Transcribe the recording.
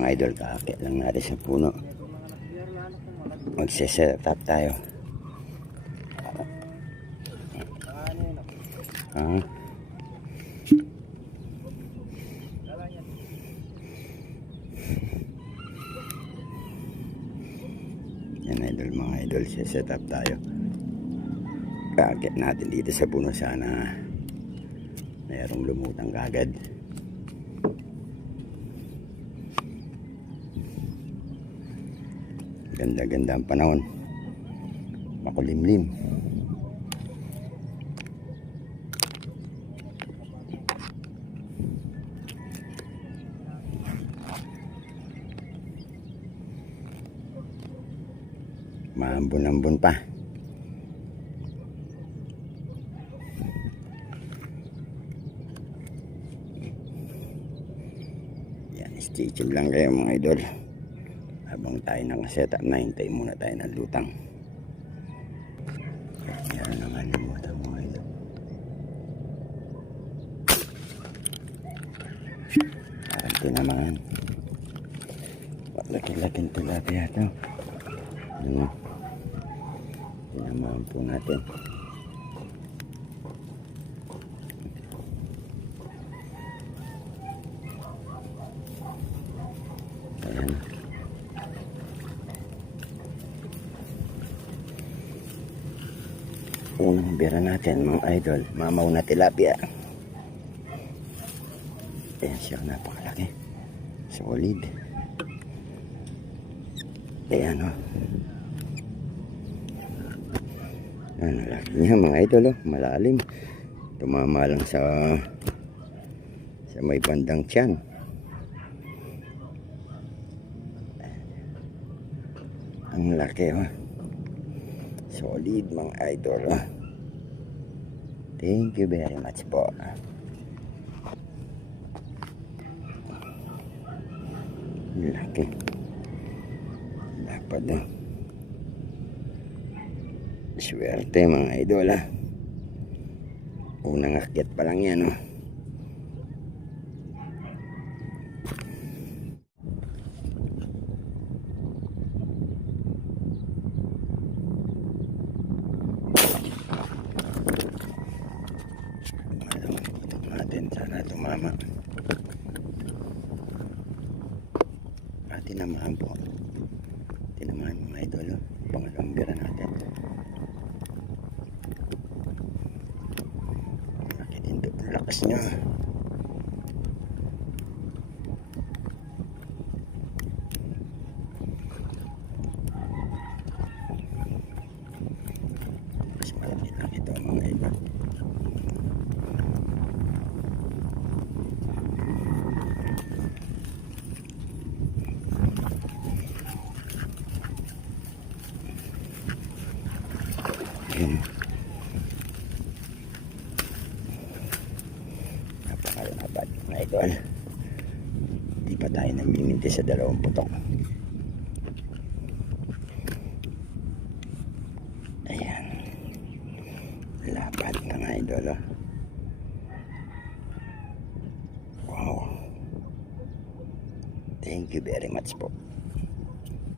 Mga idol, kakakit lang natin sa puno. Magsiset up tayo. Yan idol, mga idol, set up tayo. Kakakit natin dito sa puno, sana mayroong lumutang kagad. Ganda-ganda ang panahon, makulimlim. Maambon-ambon pa. Yan, stay tuned lang kayo mga idol. Habang tayo nakaset up na, hintayin muna tayo ng lutang. Meron naman lumutang mga idol. Parang tinamaan. Laki-laking tilapia ito. Ano? Tinamaan po natin. Ayan. Unang bira natin mga idol, mamaw na tilapia. Ayan siya, napakalaki, solid. Ayan o, ano laki niya mga idol, malalim. Tumama lang sa may bandang tiyan. Ang laki o, solid mga idol. Thank you very much po. Laki. Dapat na. Swerte mga idol. Unang akyat pa lang yan. Sana tumama. Tinamaan po. Tinamaan mga idol. Pangalawang bira natin. Bakit hindi po lakas niya? Mas malaki lang ito mga idol. Napakalapad mga idol. Di pa tayo namiminti sa 2 putok. Ayan, lapad mga idol. Wow, thank you very much po.